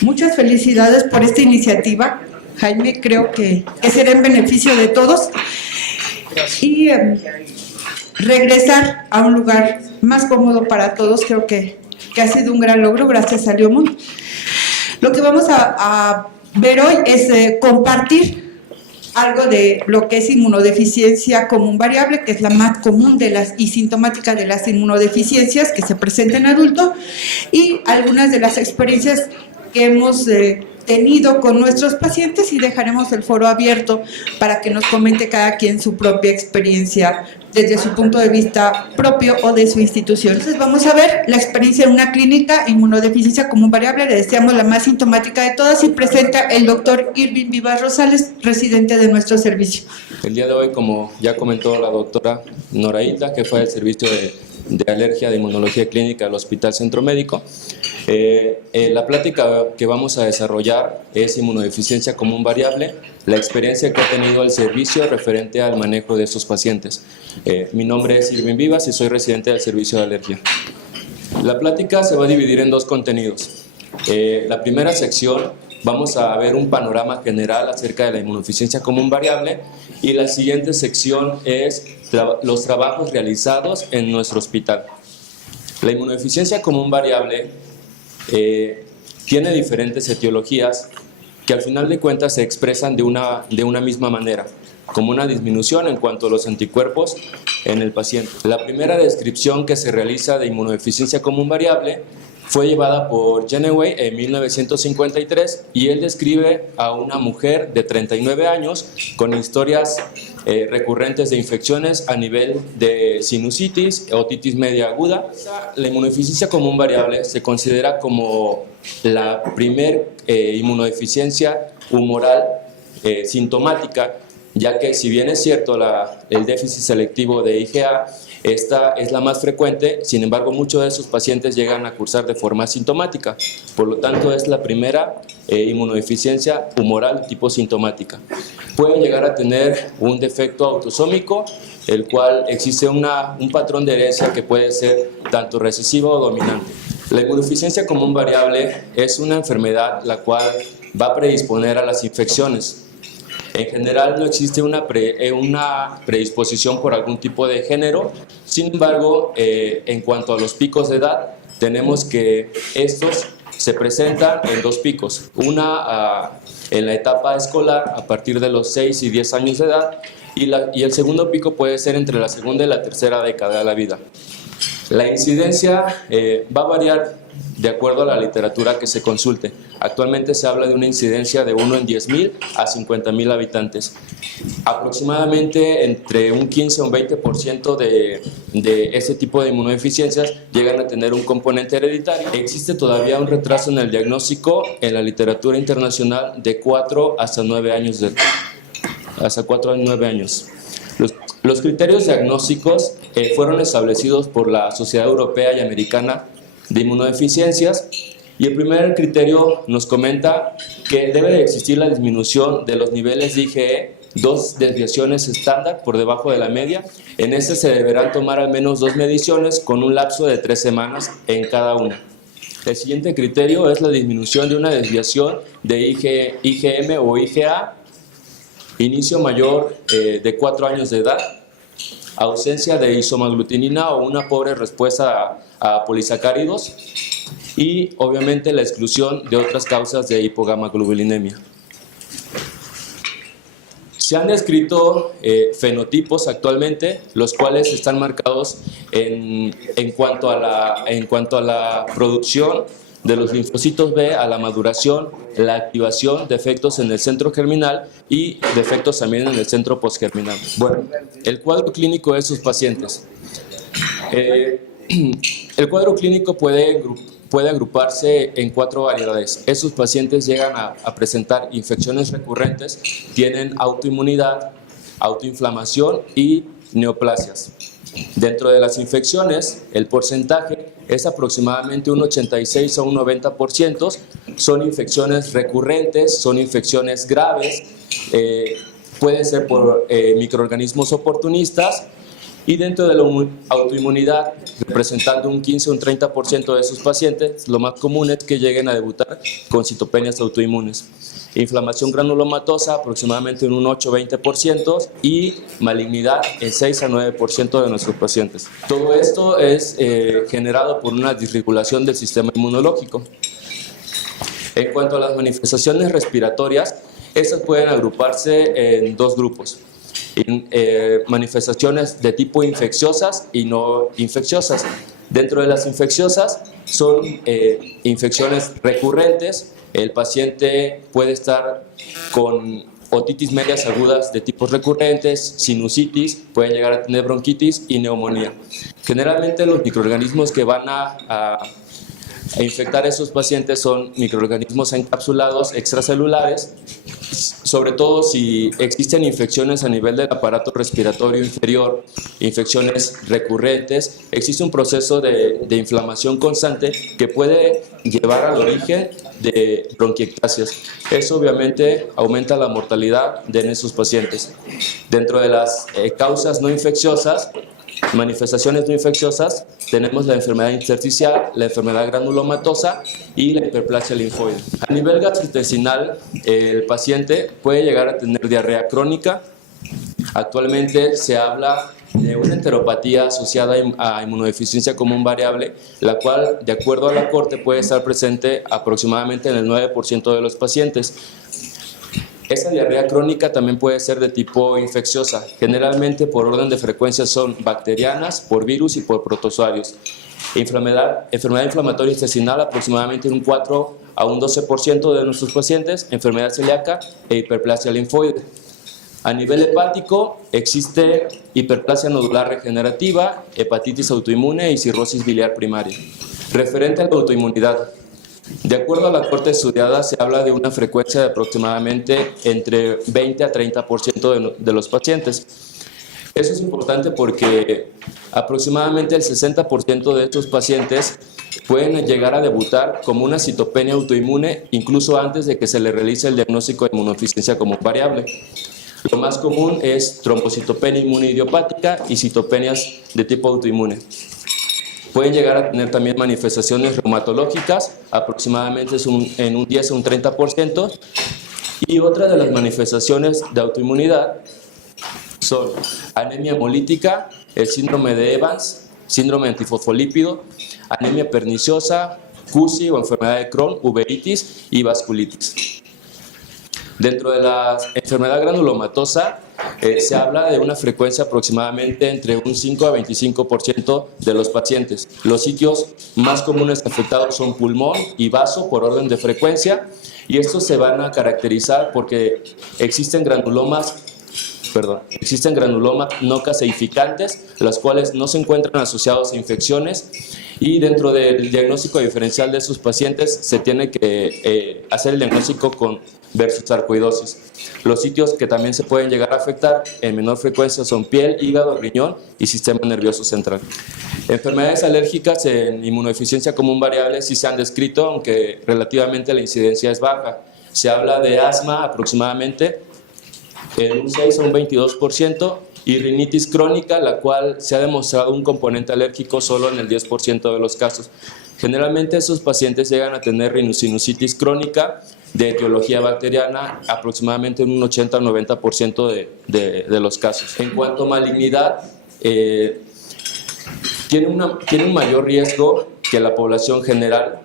Muchas felicidades por esta iniciativa, Jaime. Creo que será en beneficio de todos. Y regresar a un lugar más cómodo para todos, creo que ha sido un gran logro gracias a Leomund. Lo que vamos a ver hoy es compartir algo de lo que es inmunodeficiencia común variable, que es la más común y sintomática de las inmunodeficiencias que se presenta en adulto, y algunas de las experiencias que hemos tenido con nuestros pacientes, y dejaremos el foro abierto para que nos comente cada quien su propia experiencia desde su punto de vista propio o de su institución. Entonces vamos a ver la experiencia en una clínica inmunodeficiencia común variable. Le deseamos la más sintomática de todas y presenta el doctor Irving Vivas Rosales, residente de nuestro servicio. El día de hoy, como ya comentó la doctora Norailda, que fue del servicio de alergia de inmunología clínica del Hospital Centro Médico, la plática que vamos a desarrollar es inmunodeficiencia común variable, la experiencia que ha tenido el servicio referente al manejo de estos pacientes. Mi nombre es Irving Vivas y soy residente del servicio de alergia. La plática se va a dividir en dos contenidos. La primera sección vamos a ver un panorama general acerca de la inmunodeficiencia común variable, y la siguiente sección es los trabajos realizados en nuestro hospital. La inmunodeficiencia común variable tiene diferentes etiologías que al final de cuentas se expresan de una misma manera, como una disminución en cuanto a los anticuerpos en el paciente. La primera descripción que se realiza de inmunodeficiencia común variable fue llevada por Geneway en 1953, y él describe a una mujer de 39 años con historias recurrentes de infecciones a nivel de sinusitis, otitis media aguda. La inmunodeficiencia común variable se considera como la primer inmunodeficiencia humoral sintomática, ya que si bien es cierto el déficit selectivo de IgA, esta es la más frecuente, sin embargo muchos de esos pacientes llegan a cursar de forma asintomática, por lo tanto es la primera inmunodeficiencia humoral tipo sintomática. Puede llegar a tener un defecto autosómico, el cual existe un patrón de herencia que puede ser tanto recesivo o dominante. La inmunodeficiencia común variable es una enfermedad la cual va a predisponer a las infecciones. En general no existe una predisposición por algún tipo de género. Sin embargo, en cuanto a los picos de edad, tenemos que estos se presentan en dos picos. Una en la etapa escolar a partir de los 6 y 10 años de edad, y el segundo pico puede ser entre la segunda y la tercera década de la vida. La incidencia va a variar de acuerdo a la literatura que se consulte. Actualmente se habla de una incidencia de 1 en 10,000 a 50,000 habitantes. Aproximadamente entre un 15 o un 20% de ese tipo de inmunodeficiencias llegan a tener un componente hereditario. Existe todavía un retraso en el diagnóstico en la literatura internacional de 4 hasta 9 años hasta 4 a 9 años. Los criterios diagnósticos fueron establecidos por la Sociedad Europea y Americana de Inmunodeficiencias, y el primer criterio nos comenta que debe de existir la disminución de los niveles de IgE, 2 desviaciones estándar por debajo de la media. En este se deberán tomar al menos 2 mediciones con un lapso de 3 semanas en cada una. El siguiente criterio es la disminución de una desviación de IgM o IgA, inicio mayor de 4 años de edad, ausencia de isomaglutinina o una pobre respuesta a polisacáridos, y obviamente la exclusión de otras causas de hipogamaglobulinemia. Se han descrito fenotipos actualmente, los cuales están marcados en cuanto a la producción de los linfocitos B, a la maduración, la activación, defectos en el centro germinal y defectos también en el centro postgerminal. Bueno, el cuadro clínico de sus pacientes. El cuadro clínico puede agruparse en 4 variedades. Esos pacientes llegan a presentar infecciones recurrentes, tienen autoinmunidad, autoinflamación y neoplasias. Dentro de las infecciones, el porcentaje es aproximadamente un 86 a un 90%. Son infecciones recurrentes, son infecciones graves, puede ser por microorganismos oportunistas, Y dentro de la autoinmunidad, representando un 15 o un 30% de sus pacientes, lo más común es que lleguen a debutar con citopenias autoinmunes. Inflamación granulomatosa aproximadamente en un 8-20% y malignidad en 6 a 9% de nuestros pacientes. Todo esto es generado por una disregulación del sistema inmunológico. En cuanto a las manifestaciones respiratorias, estas pueden agruparse en dos grupos. Manifestaciones de tipo infecciosas y no infecciosas. Dentro de las infecciosas son infecciones recurrentes. El paciente puede estar con otitis medias agudas de tipos recurrentes, sinusitis, puede llegar a tener bronquitis y neumonía. Generalmente los microorganismos que van a infectar a esos pacientes son microorganismos encapsulados extracelulares, sobre todo si existen infecciones a nivel del aparato respiratorio inferior, infecciones recurrentes, existe un proceso de inflamación constante que puede llevar al origen de bronquiectasias. Eso obviamente aumenta la mortalidad de esos pacientes. Dentro de las causas no infecciosas, manifestaciones no infecciosas, tenemos la enfermedad intersticial, la enfermedad granulomatosa y la hiperplasia linfoide. A nivel gastrointestinal, el paciente puede llegar a tener diarrea crónica. Actualmente se habla de una enteropatía asociada a inmunodeficiencia común variable, la cual, de acuerdo a la Corte, puede estar presente aproximadamente en el 9% de los pacientes. Esta diarrea crónica también puede ser de tipo infecciosa. Generalmente por orden de frecuencia son bacterianas, por virus y por protozoarios. Enfermedad inflamatoria intestinal aproximadamente un 4 a un 12% de nuestros pacientes, enfermedad celíaca e hiperplasia linfoide. A nivel hepático existe hiperplasia nodular regenerativa, hepatitis autoinmune y cirrosis biliar primaria. Referente a la autoinmunidad, de acuerdo a la Corte estudiada, se habla de una frecuencia de aproximadamente entre 20 a 30% de los pacientes. Eso es importante porque aproximadamente el 60% de estos pacientes pueden llegar a debutar como una citopenia autoinmune incluso antes de que se le realice el diagnóstico de inmunodeficiencia común variable. Lo más común es trombocitopenia inmune idiopática y citopenias de tipo autoinmune. Pueden llegar a tener también manifestaciones reumatológicas, aproximadamente en un 10 a un 30%. Y otra de las manifestaciones de autoinmunidad son anemia hemolítica, el síndrome de Evans, síndrome antifosfolípido, anemia perniciosa, CUSI o enfermedad de Crohn, uveitis y vasculitis. Dentro de la enfermedad granulomatosa se habla de una frecuencia aproximadamente entre un 5 a 25% de los pacientes. Los sitios más comunes afectados son pulmón y vaso por orden de frecuencia, y estos se van a caracterizar porque existen granulomas no caseificantes, los cuales no se encuentran asociados a infecciones, y dentro del diagnóstico diferencial de sus pacientes se tiene que hacer el diagnóstico con versus sarcoidosis. Los sitios que también se pueden llegar a afectar en menor frecuencia son piel, hígado, riñón y sistema nervioso central. Enfermedades alérgicas en inmunodeficiencia común variable sí se han descrito, aunque relativamente la incidencia es baja. Se habla de asma aproximadamente en un 6 a un 22%, y rinitis crónica, la cual se ha demostrado un componente alérgico solo en el 10% de los casos. Generalmente esos pacientes llegan a tener rhinosinusitis crónica de etiología bacteriana aproximadamente en un 80 a 90% de los casos. En cuanto a malignidad, tiene un mayor riesgo que la población general.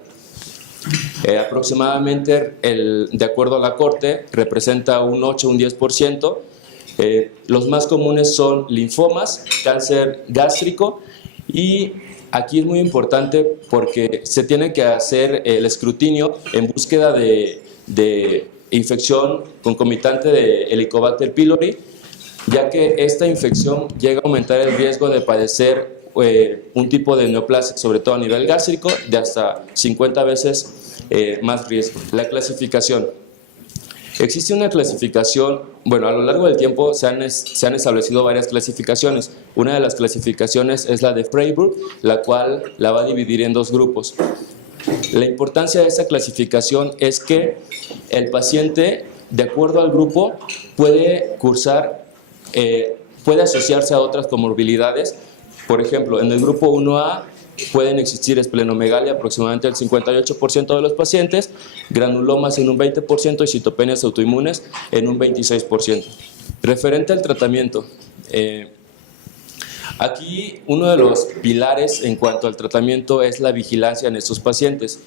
Aproximadamente, de acuerdo a la Corte, representa un 8 a un 10%. Los más comunes son linfomas, cáncer gástrico, y aquí es muy importante porque se tiene que hacer el escrutinio en búsqueda de infección concomitante de Helicobacter pylori, ya que esta infección llega a aumentar el riesgo de padecer un tipo de neoplasia, sobre todo a nivel gástrico, de hasta 50 veces más riesgo. La clasificación. Existe una clasificación, bueno, a lo largo del tiempo se han establecido varias clasificaciones. Una de las clasificaciones es la de Freiburg, la cual la va a dividir en dos grupos. La importancia de esta clasificación es que el paciente, de acuerdo al grupo, puede cursar puede asociarse a otras comorbilidades. Por ejemplo, en el grupo 1A pueden existir esplenomegalia aproximadamente el 58% de los pacientes, granulomas en un 20% y citopenias autoinmunes en un 26%. Referente al tratamiento, aquí uno de los pilares en cuanto al tratamiento es la vigilancia en estos pacientes.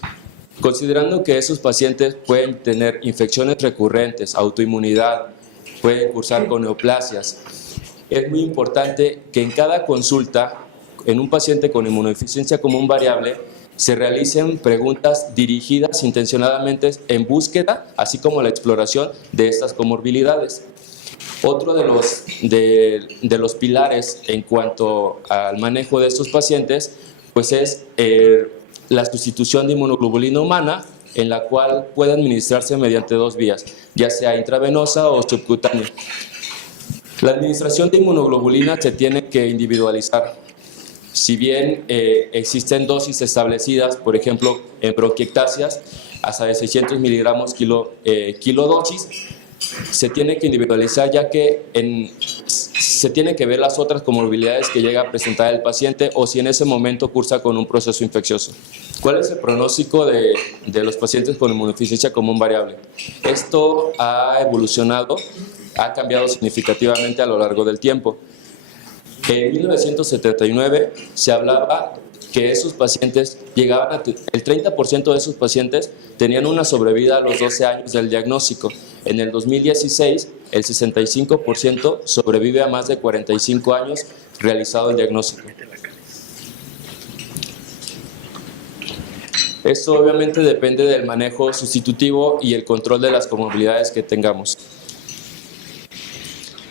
Considerando que esos pacientes pueden tener infecciones recurrentes, autoinmunidad, pueden cursar con neoplasias, es muy importante que en cada consulta, en un paciente con inmunodeficiencia común variable, se realicen preguntas dirigidas intencionadamente en búsqueda, así como la exploración de estas comorbilidades. Otro de los pilares en cuanto al manejo de estos pacientes, pues es la sustitución de inmunoglobulina humana, en la cual puede administrarse mediante 2 vías, ya sea intravenosa o subcutánea. La administración de inmunoglobulina se tiene que individualizar. Si bien existen dosis establecidas, por ejemplo, en bronquiectasias, hasta de 600 miligramos kilodosis, se tiene que individualizar, ya que se tiene que ver las otras comorbilidades que llega a presentar el paciente o si en ese momento cursa con un proceso infeccioso. ¿Cuál es el pronóstico de los pacientes con inmunodeficiencia común variable? Esto ha evolucionado, ha cambiado significativamente a lo largo del tiempo. En 1979 se hablaba que esos pacientes llegaban el 30% de esos pacientes tenían una sobrevida a los 12 años del diagnóstico. En el 2016, el 65% sobrevive a más de 45 años realizado el diagnóstico. Esto obviamente depende del manejo sustitutivo y el control de las comorbilidades que tengamos.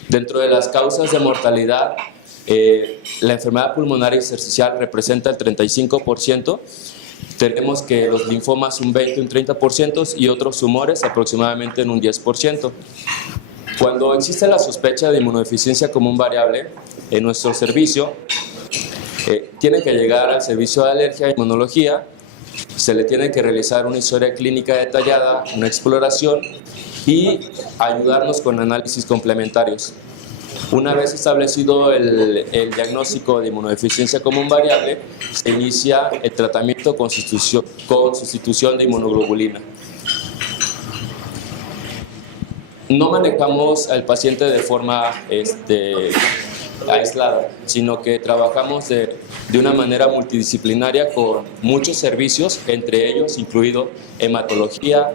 Dentro de las causas de mortalidad, la enfermedad pulmonar intersticial representa el 35%, tenemos que los linfomas un 20, un 30% y otros tumores aproximadamente en un 10%. Cuando existe la sospecha de inmunodeficiencia común variable, en nuestro servicio tiene que llegar al servicio de alergia e inmunología, se le tiene que realizar una historia clínica detallada, una exploración y ayudarnos con análisis complementarios. Una vez establecido el diagnóstico de inmunodeficiencia común variable, se inicia el tratamiento con sustitución de inmunoglobulina. No manejamos al paciente de forma aislada, sino que trabajamos de una manera multidisciplinaria con muchos servicios, entre ellos incluido hematología,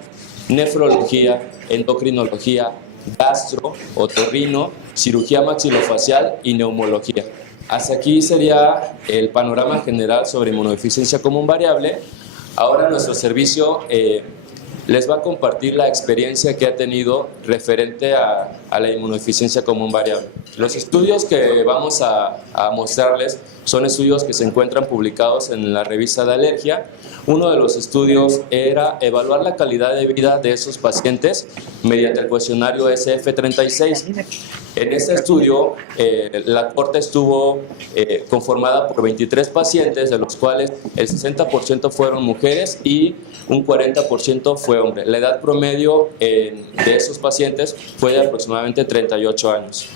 nefrología, endocrinología, gastro, otorrino, cirugía maxilofacial y neumología. Hasta aquí sería el panorama general sobre inmunodeficiencia común variable. Ahora nuestro servicio les va a compartir la experiencia que ha tenido referente a la inmunodeficiencia común variable. Los estudios que vamos a mostrarles son estudios que se encuentran publicados en la revista de alergia. Uno de los estudios era evaluar la calidad de vida de esos pacientes mediante el cuestionario SF36. En este estudio, la corte estuvo conformada por 23 pacientes, de los cuales el 60% fueron mujeres y un 40% fue hombre. La edad promedio de esos pacientes fue de aproximadamente 38 años.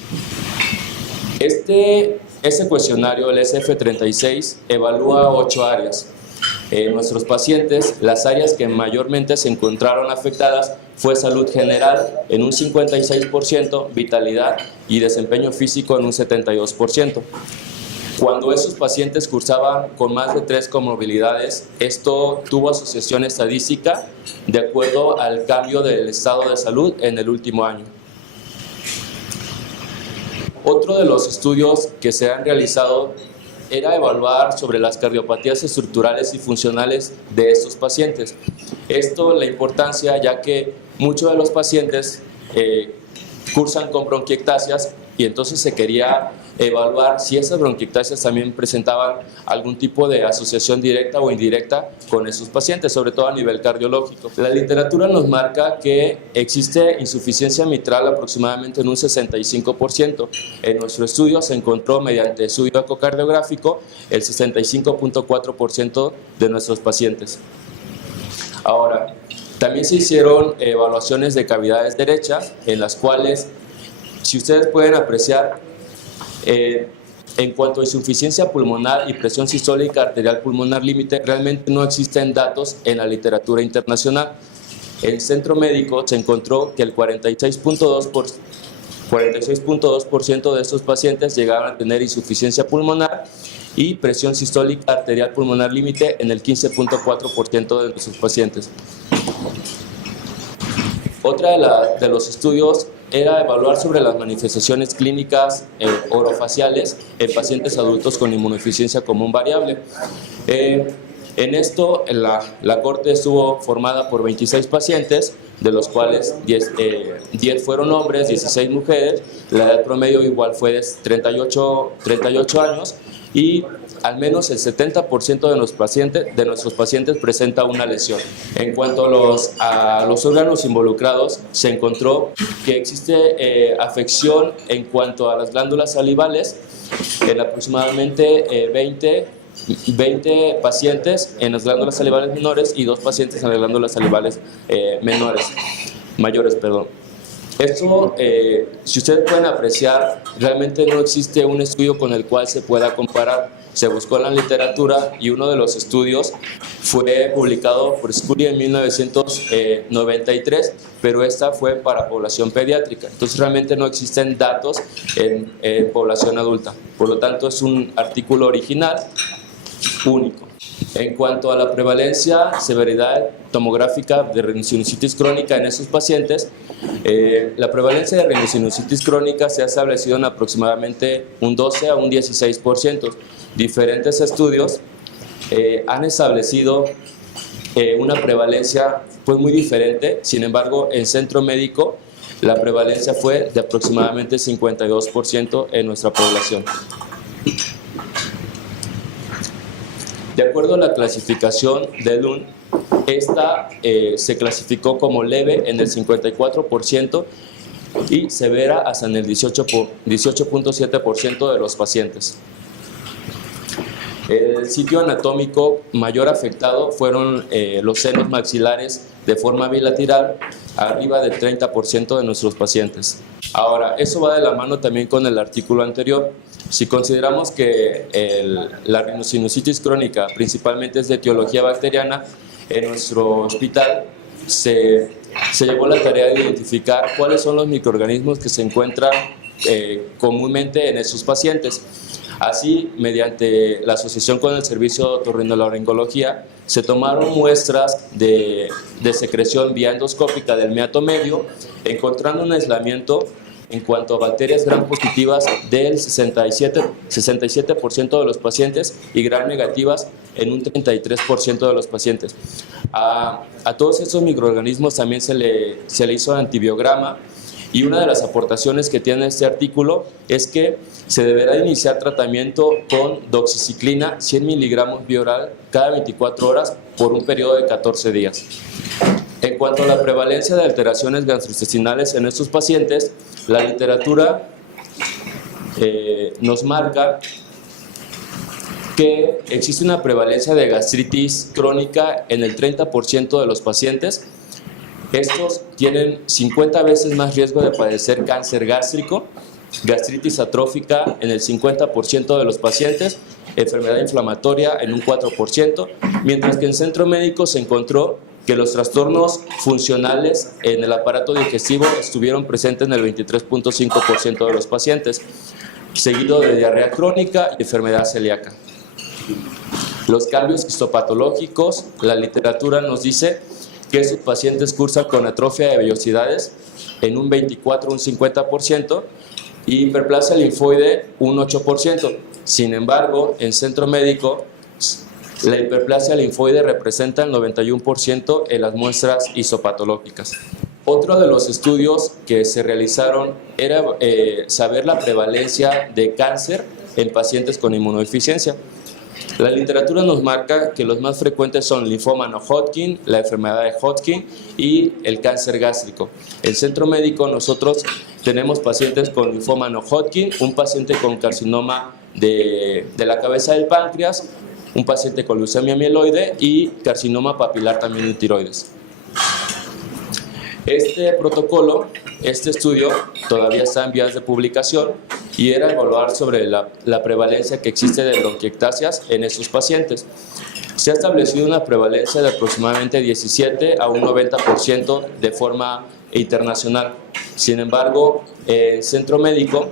Ese cuestionario, el SF36, evalúa 8 áreas. En nuestros pacientes, las áreas que mayormente se encontraron afectadas fue salud general en un 56%, vitalidad y desempeño físico en un 72%. Cuando esos pacientes cursaban con más de 3 comorbilidades, esto tuvo asociación estadística de acuerdo al cambio del estado de salud en el último año. Otro de los estudios que se han realizado era evaluar sobre las cardiopatías estructurales y funcionales de estos pacientes. Esto, la importancia, ya que muchos de los pacientes cursan con bronquiectasias y entonces se quería evaluar si esas bronquiectasias también presentaban algún tipo de asociación directa o indirecta con esos pacientes, sobre todo a nivel cardiológico. La literatura nos marca que existe insuficiencia mitral aproximadamente en un 65%. En nuestro estudio se encontró mediante estudio ecocardiográfico el 65.4% de nuestros pacientes. Ahora, también se hicieron evaluaciones de cavidades derechas en las cuales, si ustedes pueden apreciar, En cuanto a insuficiencia pulmonar y presión sistólica arterial pulmonar límite, realmente no existen datos en la literatura internacional. En el centro médico se encontró que el 46.2% de estos pacientes llegaron a tener insuficiencia pulmonar y presión sistólica arterial pulmonar límite en el 15.4% de nuestros pacientes. Otra de los estudios era evaluar sobre las manifestaciones clínicas orofaciales en pacientes adultos con inmunodeficiencia común variable. En esto, la corte estuvo formada por 26 pacientes, de los cuales 10 fueron hombres, 16 mujeres. La edad promedio igual fue de 38 años y al menos el 70% de nuestros pacientes presenta una lesión. En cuanto a los órganos involucrados, se encontró que existe afección en cuanto a las glándulas salivales en aproximadamente 20 pacientes en las glándulas salivales menores y 2 pacientes en las glándulas salivales mayores. Esto, si ustedes pueden apreciar, realmente no existe un estudio con el cual se pueda comparar. Se buscó en la literatura y uno de los estudios fue publicado por Scully en 1993, pero esta fue para población pediátrica. Entonces realmente no existen datos en población adulta. Por lo tanto, es un artículo original único. En cuanto a la prevalencia, severidad tomográfica de rhinosinusitis crónica en esos pacientes, la prevalencia de rhinosinusitis crónica se ha establecido en aproximadamente un 12 a un 16%. Diferentes estudios han establecido una prevalencia pues muy diferente. Sin embargo, en centro médico la prevalencia fue de aproximadamente 52% en nuestra población. De acuerdo a la clasificación de Lund, esta se clasificó como leve en el 54% y severa hasta en el 18.7% de los pacientes. El sitio anatómico mayor afectado fueron los senos maxilares de forma bilateral, arriba del 30% de nuestros pacientes. Ahora, eso va de la mano también con el artículo anterior. Si consideramos que la rhinosinusitis crónica principalmente es de etiología bacteriana, en nuestro hospital se llevó la tarea de identificar cuáles son los microorganismos que se encuentran comúnmente en esos pacientes. Así, mediante la asociación con el servicio de otorrinolaringología, se tomaron muestras de secreción vía endoscópica del meato medio, encontrando un aislamiento en cuanto a bacterias gram positivas del 67% de los pacientes y gram negativas en un 33% de los pacientes. A todos estos microorganismos también se le hizo antibiograma, y una de las aportaciones que tiene este artículo es que se deberá iniciar tratamiento con doxiciclina 100 miligramos vía oral cada 24 horas por un periodo de 14 días. En cuanto a la prevalencia de alteraciones gastrointestinales en estos pacientes, la literatura nos marca que existe una prevalencia de gastritis crónica en el 30% de los pacientes. Estos tienen 50 veces más riesgo de padecer cáncer gástrico, gastritis atrófica en el 50% de los pacientes, enfermedad inflamatoria en un 4%, mientras que en centro médico se encontró que los trastornos funcionales en el aparato digestivo estuvieron presentes en el 23.5% de los pacientes, seguido de diarrea crónica y enfermedad celíaca. Los cambios histopatológicos, la literatura nos dice que sus pacientes cursan con atrofia de vellosidades en un 24 o un 50% y hiperplasia linfoide un 8%. Sin embargo, en centro médico, la hiperplasia linfoide representa el 91% en las muestras histopatológicas. Otro de los estudios que se realizaron era saber la prevalencia de cáncer en pacientes con inmunodeficiencia. La literatura nos marca que los más frecuentes son linfoma no Hodgkin, la enfermedad de Hodgkin y el cáncer gástrico. En el centro médico nosotros tenemos pacientes con linfoma no Hodgkin, un paciente con carcinoma de la cabeza del páncreas, un paciente con leucemia mieloide y carcinoma papilar también de tiroides. Este protocolo, este estudio, todavía está en vías de publicación y era evaluar sobre la prevalencia que existe de bronquiectasias en estos pacientes. Se ha establecido una prevalencia de aproximadamente 17 a un 90% de forma internacional. Sin embargo, en el centro médico,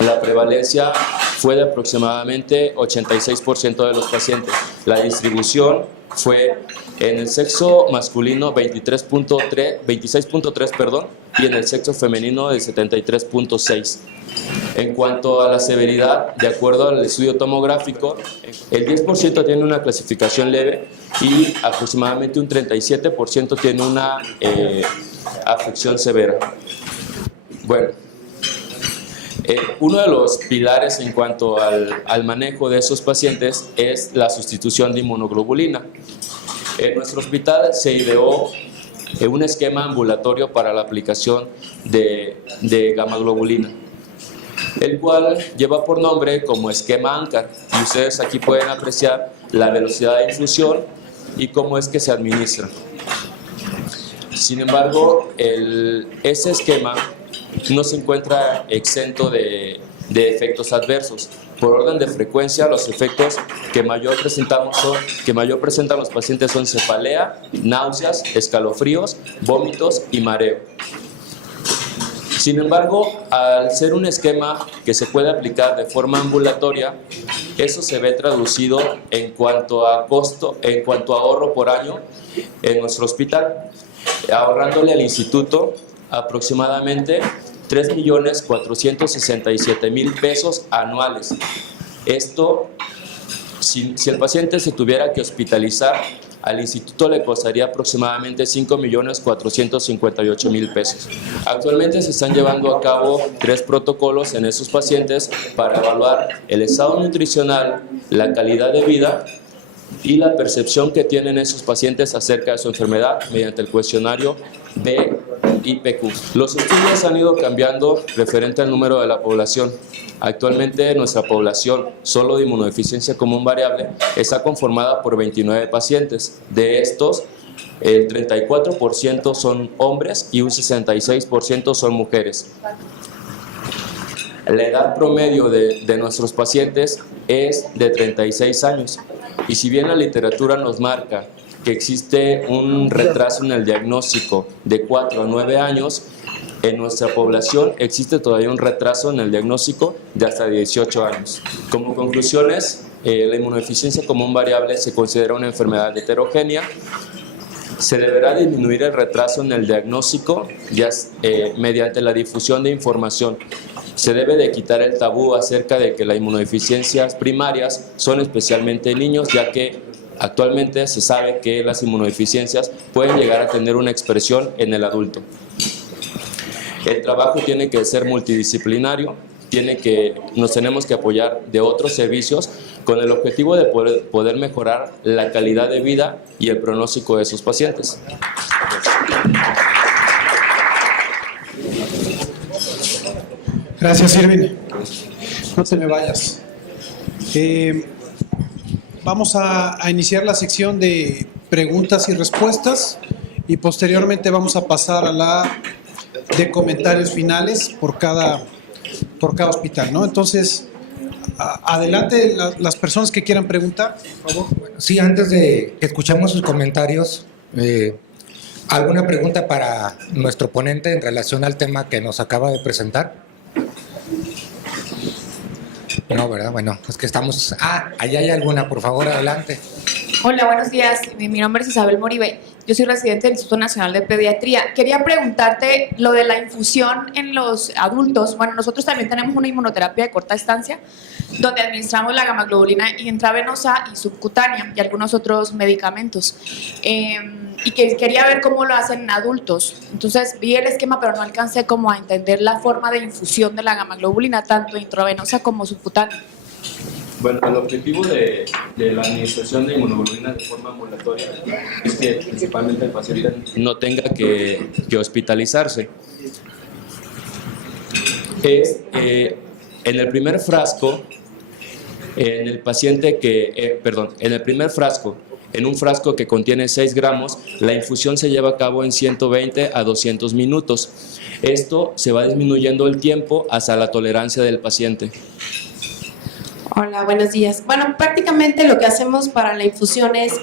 la prevalencia fue de aproximadamente 86% de los pacientes. La distribución fue en el sexo masculino 26.3, y en el sexo femenino de 73.6. En cuanto a la severidad, de acuerdo al estudio tomográfico, el 10% tiene una clasificación leve y aproximadamente un 37% tiene una afección severa. Bueno, uno de los pilares en cuanto al manejo de esos pacientes es la sustitución de inmunoglobulina. En nuestro hospital se ideó un esquema ambulatorio para la aplicación de gamma-globulina, el cual lleva por nombre como esquema ANCAR, y ustedes aquí pueden apreciar la velocidad de infusión y cómo es que se administra. Sin embargo, ese esquema no se encuentra exento de efectos adversos. Por orden de frecuencia, los efectos que mayor presentan los pacientes son cefalea, náuseas, escalofríos, vómitos y mareo. Sin embargo, al ser un esquema que se puede aplicar de forma ambulatoria, eso se ve traducido en cuanto a costo, en cuanto a ahorro por año en nuestro hospital, ahorrándole al instituto aproximadamente 3.467.000 pesos anuales. Esto, si el paciente se tuviera que hospitalizar, al instituto le costaría aproximadamente 5.458.000 pesos. Actualmente se están llevando a cabo 3 protocolos en esos pacientes para evaluar el estado nutricional, la calidad de vida y la percepción que tienen esos pacientes acerca de su enfermedad mediante el cuestionario BIPQ. Los estudios han ido cambiando referente al número de la población. Actualmente nuestra población, solo de inmunodeficiencia común variable, está conformada por 29 pacientes. De estos, el 34% son hombres y un 66% son mujeres. La edad promedio de nuestros pacientes es de 36 años. Y si bien la literatura nos marca que existe un retraso en el diagnóstico de 4 a 9 años, en nuestra población existe todavía un retraso en el diagnóstico de hasta 18 años. Como conclusiones, la inmunodeficiencia común variable se considera una enfermedad heterogénea. Se deberá disminuir el retraso en el diagnóstico mediante la difusión de información. Se debe de quitar el tabú acerca de que las inmunodeficiencias primarias son especialmente en niños, ya que actualmente se sabe que las inmunodeficiencias pueden llegar a tener una expresión en el adulto. El trabajo tiene que ser multidisciplinario, nos tenemos que apoyar de otros servicios con el objetivo de poder mejorar la calidad de vida y el pronóstico de esos pacientes. Gracias, Irving. No te me vayas. Vamos a iniciar la sección de preguntas y respuestas y posteriormente vamos a pasar a la de comentarios finales por cada hospital, ¿no? Entonces, adelante las personas que quieran preguntar, por favor. Sí, antes de que escuchemos sus comentarios, ¿alguna pregunta para nuestro ponente en relación al tema que nos acaba de presentar? No, ¿verdad? Bueno, es que estamos... allá hay alguna, por favor, adelante. Hola, buenos días. Mi nombre es Isabel Moribe. Yo soy residente del Instituto Nacional de Pediatría. Quería preguntarte lo de la infusión en los adultos. Bueno, nosotros también tenemos una inmunoterapia de corta estancia donde administramos la gamma-globulina intravenosa y subcutánea y algunos otros medicamentos. Y que quería ver cómo lo hacen en adultos. Entonces vi el esquema, pero no alcancé como a entender la forma de infusión de la gamma-globulina, tanto intravenosa como subcutánea. Bueno, el objetivo de la administración de inmunoglobulina de forma ambulatoria es que principalmente el paciente no tenga que hospitalizarse. En el primer frasco, en el primer frasco, en un frasco que contiene 6 gramos, la infusión se lleva a cabo en 120 a 200 minutos. Esto se va disminuyendo el tiempo hasta la tolerancia del paciente. Hola, buenos días. Bueno, prácticamente lo que hacemos para la infusión es,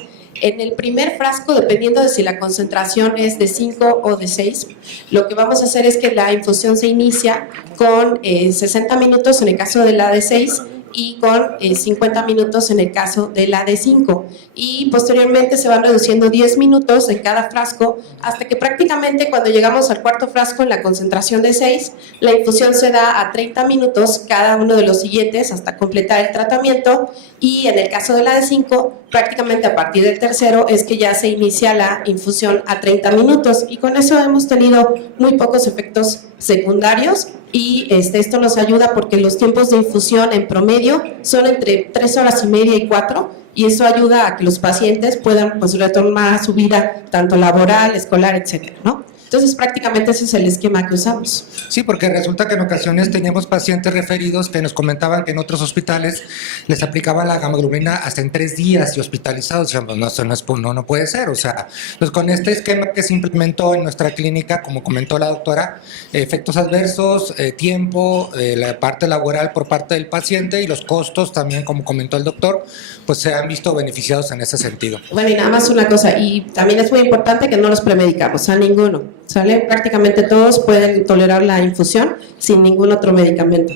en el primer frasco, dependiendo de si la concentración es de 5 o de 6, lo que vamos a hacer es que la infusión se inicia con 60 minutos en el caso de la de 6 y con 50 minutos en el caso de la de 5. Y posteriormente se van reduciendo 10 minutos en cada frasco hasta que prácticamente cuando llegamos al cuarto frasco en la concentración de 6, la infusión se da a 30 minutos cada uno de los siguientes hasta completar el tratamiento, y en el caso de la de 5, prácticamente a partir del tercero es que ya se inicia la infusión a 30 minutos, y con eso hemos tenido muy pocos efectos secundarios. Y esto nos ayuda porque los tiempos de infusión en promedio son entre 3 horas y media y 4, y eso ayuda a que los pacientes puedan pues retomar a su vida tanto laboral, escolar, etcétera, ¿no? Entonces prácticamente ese es el esquema que usamos. Sí, porque resulta que en ocasiones teníamos pacientes referidos que nos comentaban que en otros hospitales les aplicaban la gamma-globulina hasta en 3 días y hospitalizados. O sea, no, eso no puede ser. O sea, pues con este esquema que se implementó en nuestra clínica, como comentó la doctora, efectos adversos, tiempo, la parte laboral por parte del paciente y los costos también, como comentó el doctor, pues se han visto beneficiados en ese sentido. Bueno, y nada más una cosa, y también es muy importante que no los premedicamos, a ninguno. ¿Sale? Prácticamente todos pueden tolerar la infusión sin ningún otro medicamento.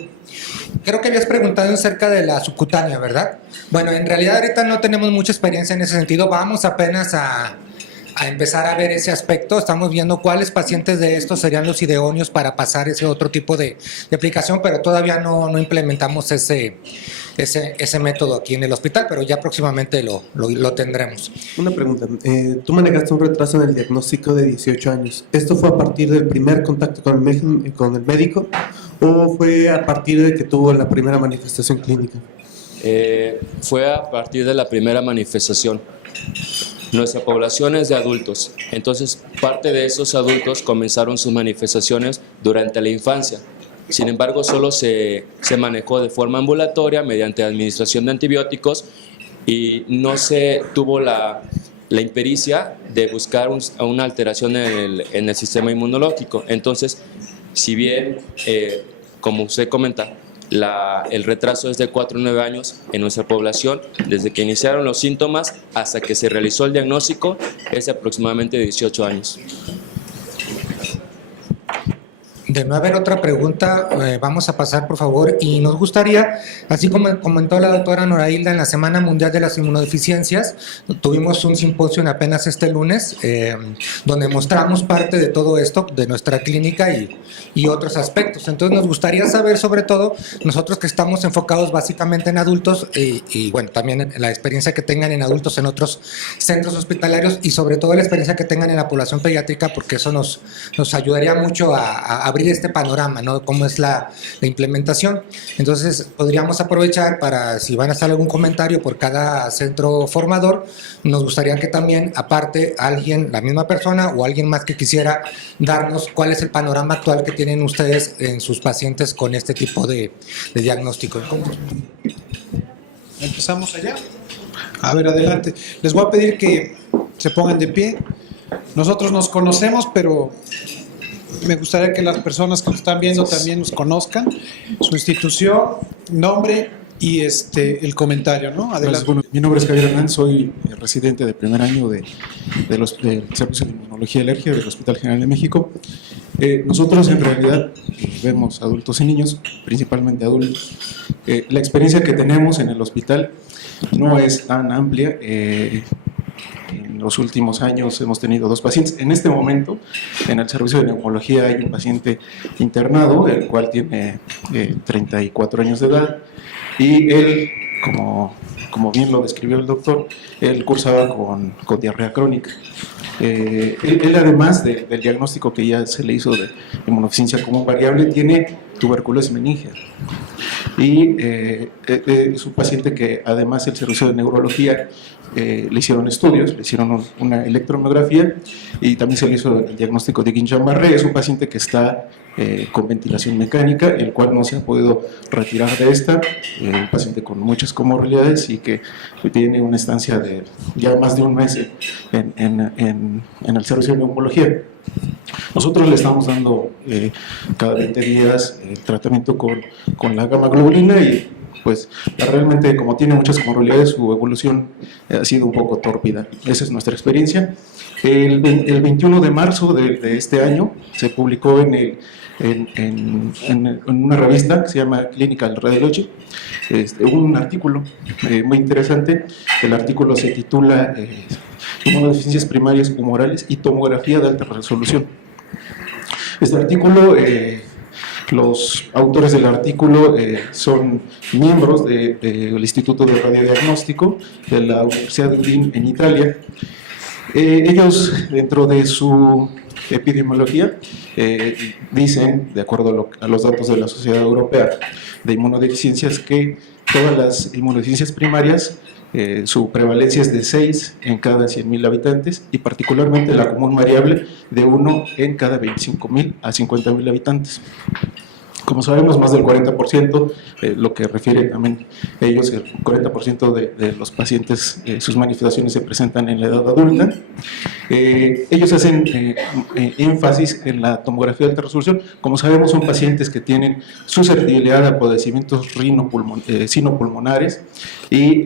Creo que habías preguntado acerca de la subcutánea, ¿verdad? Bueno, en realidad ahorita no tenemos mucha experiencia en ese sentido, vamos apenas a empezar a ver ese aspecto. Estamos viendo cuáles pacientes de estos serían los idóneos para pasar ese otro tipo de aplicación, pero todavía no implementamos ese método aquí en el hospital, pero ya próximamente lo tendremos. Una pregunta, tú manejaste un retraso en el diagnóstico de 18 años. ¿Esto fue a partir del primer contacto con el médico o fue a partir de que tuvo la primera manifestación clínica? Fue a partir de la primera manifestación. Nuestra población es de adultos, entonces parte de esos adultos comenzaron sus manifestaciones durante la infancia. Sin embargo, solo se manejó de forma ambulatoria mediante administración de antibióticos y no se tuvo la impericia de buscar una alteración en el sistema inmunológico. Entonces, si bien, como usted comenta, el retraso es de 4 a 9 años en nuestra población, desde que iniciaron los síntomas hasta que se realizó el diagnóstico, es de aproximadamente 18 años. De no haber otra pregunta, vamos a pasar, por favor, y nos gustaría, así como comentó la doctora Norailda, en la Semana Mundial de las Inmunodeficiencias, tuvimos un simposio apenas este lunes, donde mostramos parte de todo esto, de nuestra clínica y otros aspectos. Entonces nos gustaría saber, sobre todo, nosotros que estamos enfocados básicamente en adultos, y bueno, también en la experiencia que tengan en adultos en otros centros hospitalarios, y sobre todo la experiencia que tengan en la población pediátrica, porque eso nos ayudaría mucho a abrir este panorama, ¿no? Cómo es la implementación. Entonces podríamos aprovechar para, si van a hacer algún comentario por cada centro formador, nos gustaría que también, aparte, alguien, la misma persona o alguien más que quisiera darnos cuál es el panorama actual que tienen ustedes en sus pacientes con este tipo de diagnóstico. Empezamos allá. A ver, adelante. Les voy a pedir que se pongan de pie. Nosotros nos conocemos, pero me gustaría que las personas que nos están viendo también nos conozcan, su institución, nombre y el comentario, ¿no? Adelante. Bueno, mi nombre es Javier Hernández, soy residente de primer año del Servicio de Inmunología y Alergia del Hospital General de México. Nosotros en realidad vemos adultos y niños, principalmente adultos. La experiencia que tenemos en el hospital no es tan amplia. En los últimos años hemos tenido 2 pacientes. En este momento, en el servicio de neumología hay un paciente internado, el cual tiene 34 años de edad, y él, como bien lo describió el doctor, él cursaba con diarrea crónica. Él además del diagnóstico que ya se le hizo de inmunodeficiencia común variable, tiene tuberculosis meningea. Y es un paciente que además el servicio de neurología le hicieron estudios, le hicieron una electromiografía y también se le hizo el diagnóstico de Guillain-Barré. Es un paciente que está con ventilación mecánica, el cual no se ha podido retirar de esta, un paciente con muchas comorbilidades y que tiene una estancia de ya más de un mes en el servicio de neumología. Nosotros le estamos dando cada 20 días tratamiento con la gamma globulina y pues realmente como tiene muchas comorbilidades su evolución ha sido un poco tórpida. Esa es nuestra experiencia. El 21 de marzo de este año se publicó en una revista que se llama Clinical Radiology un artículo muy interesante. El artículo se titula Inmunodeficiencias primarias humorales y tomografía de alta resolución. Este artículo, los autores del artículo son miembros del Instituto de Radiodiagnóstico de la Universidad de Udine en Italia. Ellos, dentro de su epidemiología, dicen, de acuerdo a los datos de la Sociedad Europea de Inmunodeficiencias, que todas las inmunodeficiencias primarias, su prevalencia es de 6 en cada 100.000 habitantes y particularmente la común variable de 1 en cada 25.000 a 50.000 habitantes. Como sabemos, más del 40%, lo que refiere también ellos, el 40% de los pacientes, sus manifestaciones se presentan en la edad adulta. Ellos hacen énfasis en la tomografía de alta resolución. Como sabemos, son pacientes que tienen susceptibilidad a padecimientos sinopulmonares y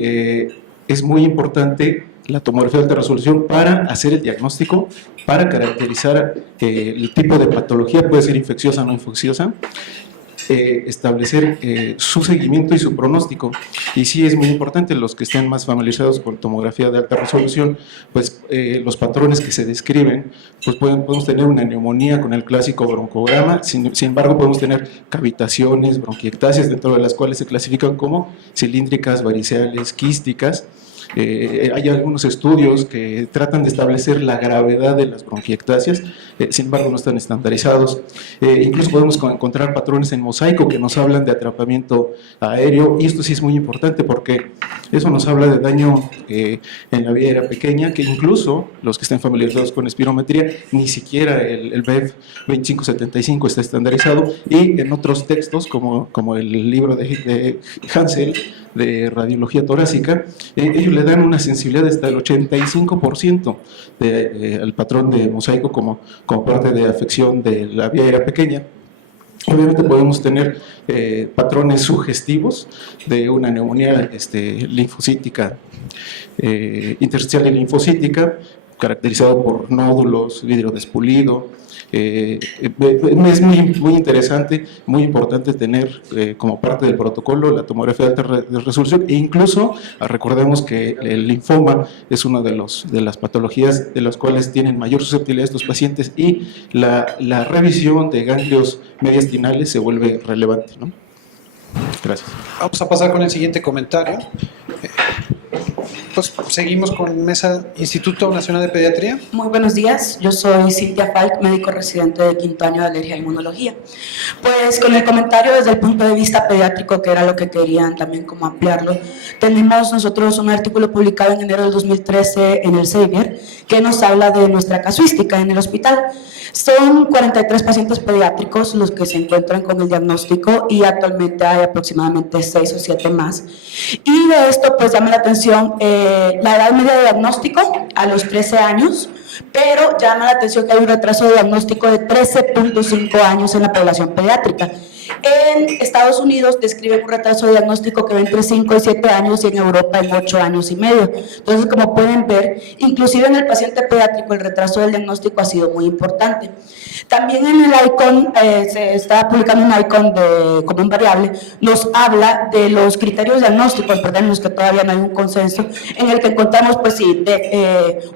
es muy importante la tomografía de alta resolución para hacer el diagnóstico, para caracterizar el tipo de patología, puede ser infecciosa o no infecciosa, establecer su seguimiento y su pronóstico. Y sí es muy importante, los que estén más familiarizados con tomografía de alta resolución, pues los patrones que se describen, pues podemos tener una neumonía con el clásico broncograma, sin embargo podemos tener cavitaciones, bronquiectasias, dentro de las cuales se clasifican como cilíndricas, variceales, quísticas. Hay algunos estudios que tratan de establecer la gravedad de las bronquiectasias, sin embargo no están estandarizados. Incluso podemos encontrar patrones en mosaico que nos hablan de atrapamiento aéreo, y esto sí es muy importante porque eso nos habla de daño en la vía aérea pequeña, que incluso los que estén familiarizados con espirometría, ni siquiera el BEF 2575 está estandarizado, y en otros textos como el libro de Hansel de radiología torácica, ellos le dan una sensibilidad hasta el 85% al patrón de mosaico como parte de afección de la vía aérea pequeña. Obviamente podemos tener patrones sugestivos de una neumonía linfocítica, intersticial y linfocítica, caracterizado por nódulos, vidrio despulido. Es muy interesante, muy importante tener como parte del protocolo la tomografía de alta resolución, e incluso recordemos que el linfoma es una de las patologías de las cuales tienen mayor susceptibilidad estos pacientes, y la revisión de ganglios mediastinales se vuelve relevante, ¿no? Gracias. Vamos a pasar con el siguiente comentario. Pues seguimos con Mesa Instituto Nacional de Pediatría. Muy buenos días, yo soy Cintia Falk, médico residente de quinto año de alergia e inmunología. Pues con el comentario desde el punto de vista pediátrico, que era lo que querían también como ampliarlo, tenemos nosotros un artículo publicado en enero del 2013 en el Xavier que nos habla de nuestra casuística en el hospital. Son 43 pacientes pediátricos los que se encuentran con el diagnóstico, y actualmente hay aproximadamente 6 o 7 más. Y de esto pues llama la atención la edad media de diagnóstico a los 13 años, pero llama la atención que hay un retraso de diagnóstico de 13.5 años en la población pediátrica. En Estados Unidos describen un retraso de diagnóstico que va entre 5 y 7 años, y en Europa en 8 años y medio. Entonces, como pueden ver, inclusive en el paciente pediátrico el retraso del diagnóstico ha sido muy importante. También en el ICON, se está publicando un ICON como un variable, nos habla de los criterios diagnósticos, en los que todavía no hay un consenso, en el que encontramos, pues sí,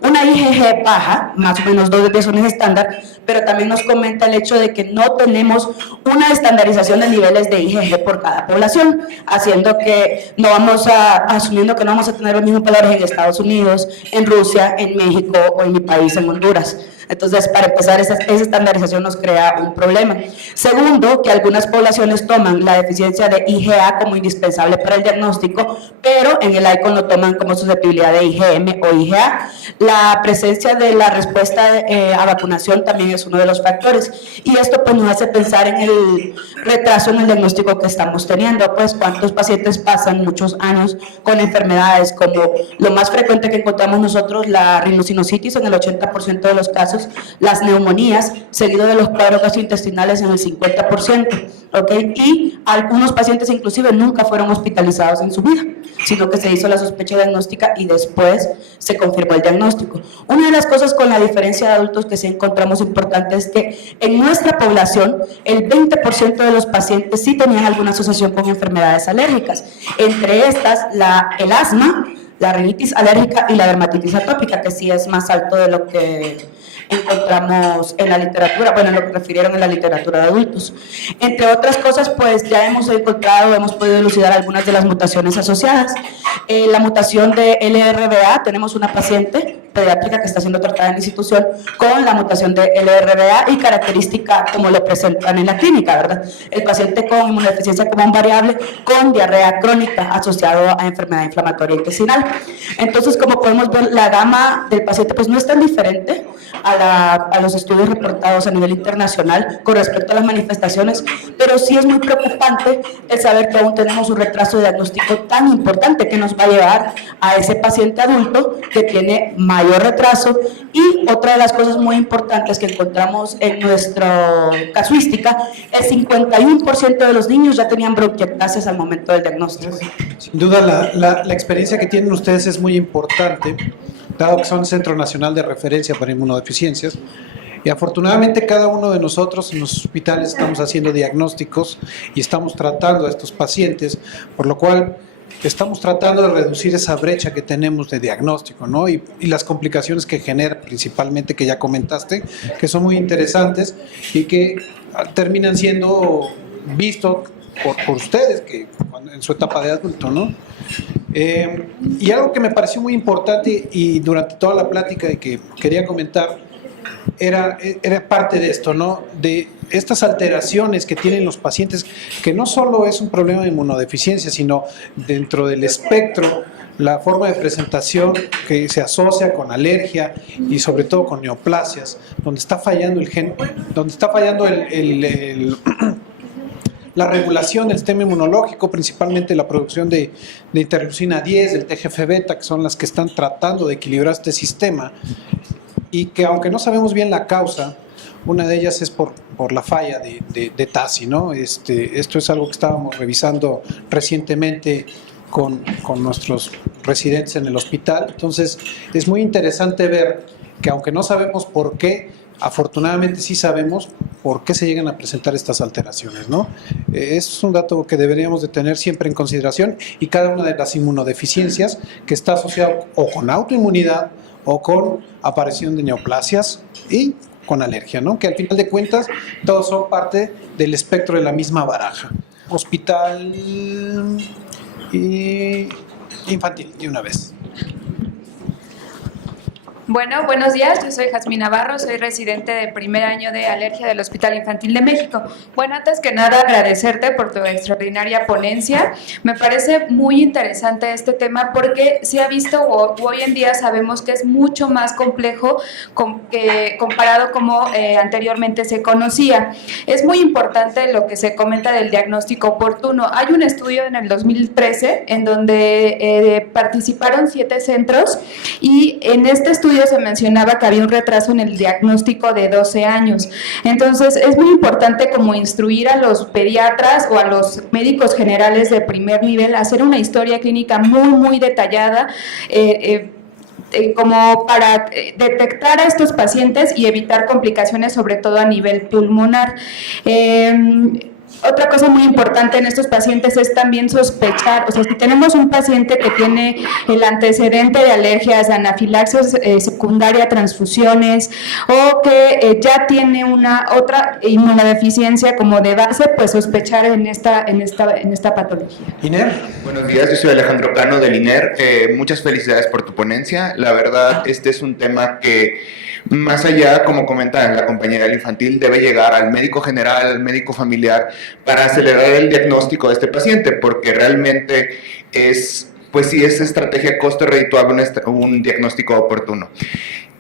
una IgG baja, más o menos 2 desviaciones estándar, pero también nos comenta el hecho de que no tenemos una estandarización de niveles de IgG por cada población, haciendo que asumiendo que no vamos a tener los mismos valores en Estados Unidos, en Rusia, en México o en mi país, en Honduras. Entonces, para empezar, esa estandarización nos crea un problema. Segundo, que algunas poblaciones toman la deficiencia de IgA como indispensable para el diagnóstico, pero en el ICON lo toman como susceptibilidad de IgM o IgA. La presencia de la respuesta a vacunación también es uno de los factores, y esto pues nos hace pensar en el retraso en el diagnóstico que estamos teniendo. Pues cuántos pacientes pasan muchos años con enfermedades como lo más frecuente que encontramos nosotros, la rinocinositis en el 80% de los casos, casos, las neumonías, seguido de los cuadros gastrointestinales en el 50%, ¿ok? Y algunos pacientes inclusive nunca fueron hospitalizados en su vida, sino que se hizo la sospecha diagnóstica y después se confirmó el diagnóstico. Una de las cosas con la diferencia de adultos que sí encontramos importante es que en nuestra población el 20% de los pacientes sí tenían alguna asociación con enfermedades alérgicas, entre estas el asma, la rinitis alérgica y la dermatitis atópica, que sí es más alto de lo que encontramos en la literatura, bueno, en lo que refirieron en la literatura de adultos. Entre otras cosas, pues ya hemos podido elucidar algunas de las mutaciones asociadas. La mutación de LRBA, tenemos una paciente pediátrica que está siendo tratada en la institución con la mutación de LRBA y característica como lo presentan en la clínica, ¿verdad? El paciente con inmunodeficiencia común variable con diarrea crónica asociado a enfermedad inflamatoria intestinal. Entonces, como podemos ver, la gama del paciente pues no es tan diferente a los estudios reportados a nivel internacional con respecto a las manifestaciones, pero sí es muy preocupante el saber que aún tenemos un retraso de diagnóstico tan importante que nos va a llevar a ese paciente adulto que tiene mayor retraso. Y otra de las cosas muy importantes que encontramos en nuestra casuística, el 51% de los niños ya tenían bronquiectasis al momento del diagnóstico. Sin duda la experiencia que tienen ustedes es muy importante, dado que son Centro Nacional de Referencia para Inmunodeficiencias, y afortunadamente cada uno de nosotros en los hospitales estamos haciendo diagnósticos y estamos tratando a estos pacientes, por lo cual estamos tratando de reducir esa brecha que tenemos de diagnóstico, ¿no? Y las complicaciones que genera, principalmente, que ya comentaste, que son muy interesantes y que terminan siendo vistos por ustedes que en su etapa de adulto, ¿no? Y algo que me pareció muy importante y durante toda la plática y que quería comentar era parte de esto, ¿no? De estas alteraciones que tienen los pacientes, que no solo es un problema de inmunodeficiencia, sino dentro del espectro, la forma de presentación que se asocia con alergia y sobre todo con neoplasias, donde está fallando el gen, donde está fallando la regulación del sistema inmunológico, principalmente la producción de interleucina 10, del TGF-beta, que son las que están tratando de equilibrar este sistema, y que aunque no sabemos bien la causa, una de ellas es por la falla de TACI, ¿no? Esto es algo que estábamos revisando recientemente con nuestros residentes en el hospital. Entonces, es muy interesante ver que aunque no sabemos por qué, afortunadamente sí sabemos por qué se llegan a presentar estas alteraciones, ¿no? Es un dato que deberíamos de tener siempre en consideración, y cada una de las inmunodeficiencias que está asociado o con autoinmunidad o con aparición de neoplasias y con alergia, ¿no? Que al final de cuentas todos son parte del espectro de la misma baraja. Hospital y infantil, de una vez. Bueno, buenos días, yo soy Jazmín Navarro, soy residente de primer año de alergia del Hospital Infantil de México. Bueno, antes que nada agradecerte por tu extraordinaria ponencia. Me parece muy interesante este tema porque se ha visto, hoy en día sabemos que es mucho más complejo comparado como anteriormente se conocía. Es muy importante lo que se comenta del diagnóstico oportuno. Hay un estudio en el 2013 en donde participaron 7 centros, y en este estudio se mencionaba que había un retraso en el diagnóstico de 12 años. Entonces, es muy importante como instruir a los pediatras o a los médicos generales de primer nivel a hacer una historia clínica muy, muy detallada, como para detectar a estos pacientes y evitar complicaciones, sobre todo a nivel pulmonar. Otra cosa muy importante en estos pacientes es también sospechar, o sea, si tenemos un paciente que tiene el antecedente de alergias, anafilaxias secundaria, transfusiones, o que ya tiene otra inmunodeficiencia como de base, pues sospechar en esta patología. INER. Buenos días, yo soy Alejandro Cano del INER. Muchas felicidades por tu ponencia. La verdad, este es un tema que, más allá, como comenta la compañera del infantil, debe llegar al médico general, al médico familiar, para acelerar el diagnóstico de este paciente, porque realmente es estrategia costo redituable un diagnóstico oportuno.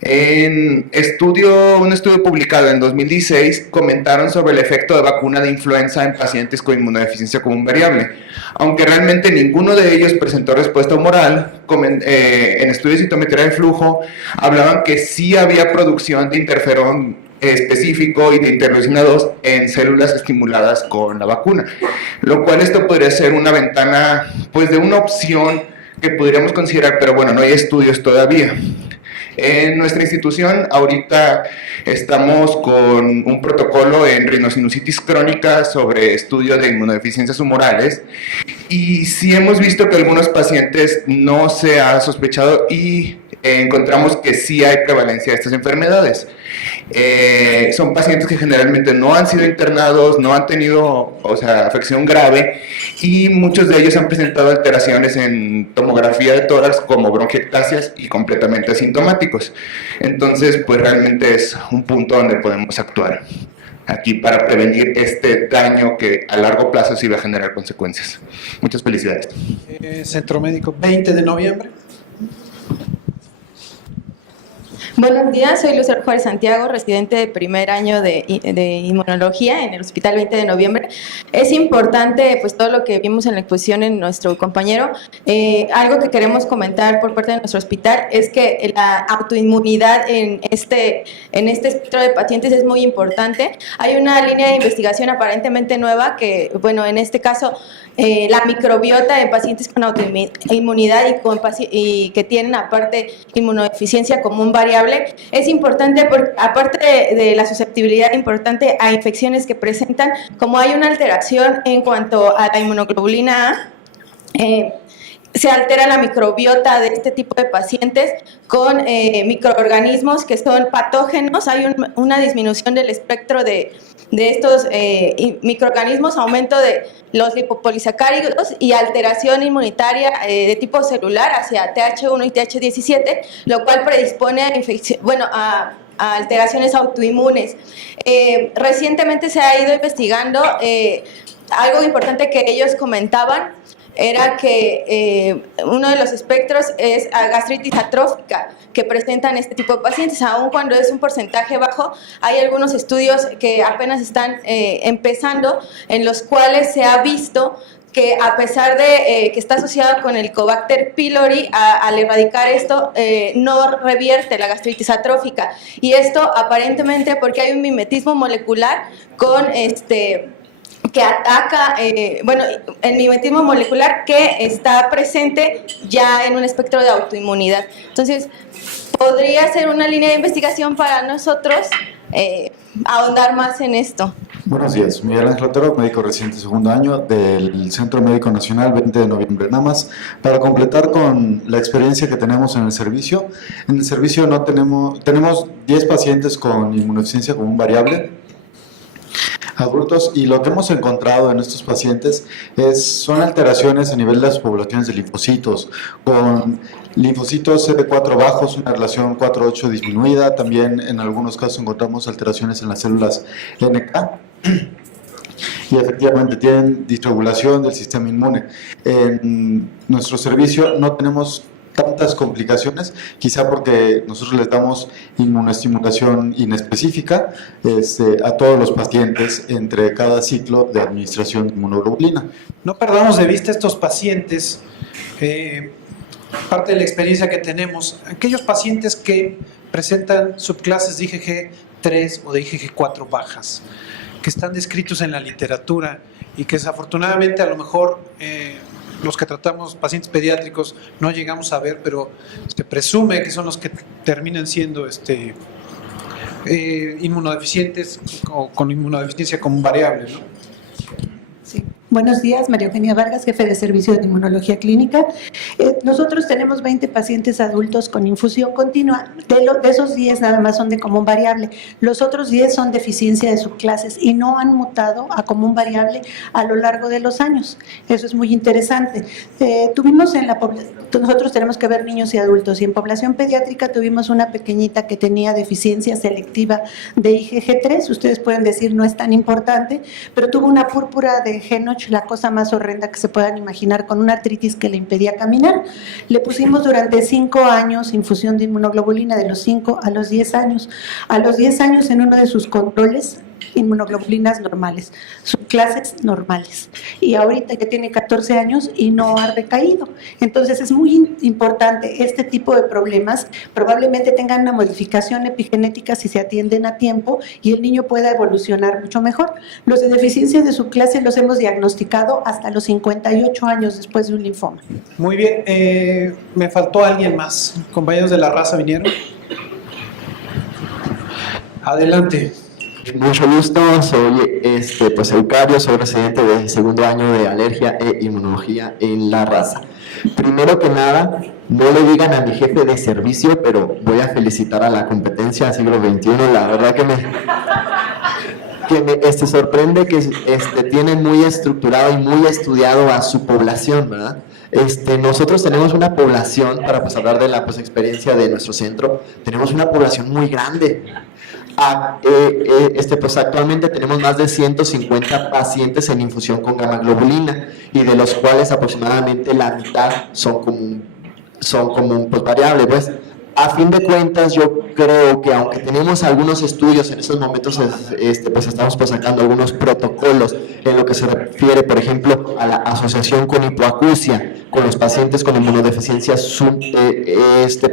Un estudio publicado en 2016 comentaron sobre el efecto de vacuna de influenza en pacientes con inmunodeficiencia común variable. Aunque realmente ninguno de ellos presentó respuesta humoral, en estudios de citometría de flujo hablaban que sí había producción de interferón específico y de interleucina 2 en células estimuladas con la vacuna, lo cual esto podría ser una ventana pues de una opción que podríamos considerar, pero bueno, no hay estudios todavía. En nuestra institución ahorita estamos con un protocolo en rinosinusitis crónica sobre estudio de inmunodeficiencias humorales y sí hemos visto que algunos pacientes no se ha sospechado y encontramos que sí hay prevalencia de estas enfermedades. Son pacientes que generalmente no han sido internados, no han tenido, afección grave y muchos de ellos han presentado alteraciones en tomografía de tórax como bronquiectasias y completamente asintomáticos. Entonces, pues realmente es un punto donde podemos actuar aquí para prevenir este daño que a largo plazo sí va a generar consecuencias. Muchas felicidades. Centro Médico, 20 de noviembre. Buenos días, soy Lucero Juárez Santiago, residente de primer año de inmunología en el Hospital 20 de Noviembre. Es importante, pues, todo lo que vimos en la exposición en nuestro compañero. Algo que queremos comentar por parte de nuestro hospital es que la autoinmunidad en este espectro de pacientes es muy importante. Hay una línea de investigación aparentemente nueva que, bueno, en este caso, la microbiota de pacientes con autoinmunidad y que tienen aparte inmunodeficiencia común variable es importante porque aparte de la susceptibilidad importante a infecciones que presentan, como hay una alteración en cuanto a la inmunoglobulina A, se altera la microbiota de este tipo de pacientes con microorganismos que son patógenos. Hay una disminución del espectro de estos microorganismos, aumento de los lipopolisacáridos y alteración inmunitaria de tipo celular hacia TH1 y TH17, lo cual predispone a a alteraciones autoinmunes. Recientemente se ha ido investigando algo importante que ellos comentaban, era que uno de los espectros es gastritis atrófica que presentan este tipo de pacientes. Aun cuando es un porcentaje bajo, hay algunos estudios que apenas están empezando, en los cuales se ha visto que a pesar de que está asociado con el Helicobacter pylori, al erradicar esto, no revierte la gastritis atrófica. Y esto aparentemente porque hay un mimetismo molecular con que ataca, el mimetismo molecular que está presente ya en un espectro de autoinmunidad. Entonces, podría ser una línea de investigación para nosotros ahondar más en esto. Buenos días, Miguel Ángel Otero, médico residente segundo año del Centro Médico Nacional 20 de noviembre. Nada más para completar con la experiencia que tenemos en el servicio. En el servicio no tenemos 10 pacientes con inmunodeficiencia común variable, adultos, y lo que hemos encontrado en estos pacientes son alteraciones a nivel de las poblaciones de linfocitos, con linfocitos CD4 bajos, una relación 4-8 disminuida. También en algunos casos encontramos alteraciones en las células NK y efectivamente tienen disregulación del sistema inmune. En nuestro servicio no tenemos tantas complicaciones, quizá porque nosotros les damos inmunoestimulación inespecífica a todos los pacientes entre cada ciclo de administración de inmunoglobulina. No perdamos de vista estos pacientes, parte de la experiencia que tenemos, aquellos pacientes que presentan subclases de IgG 3 o de IgG 4 bajas, que están descritos en la literatura y que desafortunadamente a lo mejor los que tratamos pacientes pediátricos no llegamos a ver, pero se presume que son los que terminan siendo inmunodeficientes o con inmunodeficiencia común variable, ¿no? Sí. Buenos días, María Eugenia Vargas, jefe de servicio de inmunología clínica. Nosotros tenemos 20 pacientes adultos con infusión continua. De esos 10 nada más son de común variable. Los otros 10 son deficiencia de subclases y no han mutado a común variable a lo largo de los años. Eso es muy interesante. Nosotros tenemos que ver niños y adultos, y en población pediátrica tuvimos una pequeñita que tenía deficiencia selectiva de IgG3. Ustedes pueden decir no es tan importante, pero tuvo una púrpura de G-Notch Noche, la cosa más horrenda que se puedan imaginar, con una artritis que le impedía caminar. Le pusimos durante 5 años infusión de inmunoglobulina de los 5 a los 10 años. A los 10 años, en uno de sus controles, inmunoglobulinas normales, sus clases normales. Y ahorita ya tiene 14 años y no ha recaído. Entonces es muy importante este tipo de problemas. Probablemente tengan una modificación epigenética si se atienden a tiempo y el niño pueda evolucionar mucho mejor. Los de deficiencia de su clase los hemos diagnosticado hasta los 58 años después de un linfoma. Muy bien, me faltó alguien más. Compañeros de la raza vinieron. Adelante. Mucho gusto, soy pues Eucario, soy residente de segundo año de alergia e inmunología en La Raza. Primero que nada, no le digan a mi jefe de servicio, pero voy a felicitar a la competencia siglo XXI, la verdad que me sorprende que tienen muy estructurado y muy estudiado a su población, ¿verdad? Nosotros tenemos una población, para pues hablar de la pues, experiencia de nuestro centro, tenemos una población muy grande. Pues actualmente tenemos más de 150 pacientes en infusión con gamma globulina y de los cuales aproximadamente la mitad son como pues, variable. Pues, a fin de cuentas, yo creo que aunque tenemos algunos estudios en estos momentos, pues estamos pues, sacando algunos protocolos en lo que se refiere, por ejemplo, a la asociación con hipoacusia, con los pacientes con inmunodeficiencias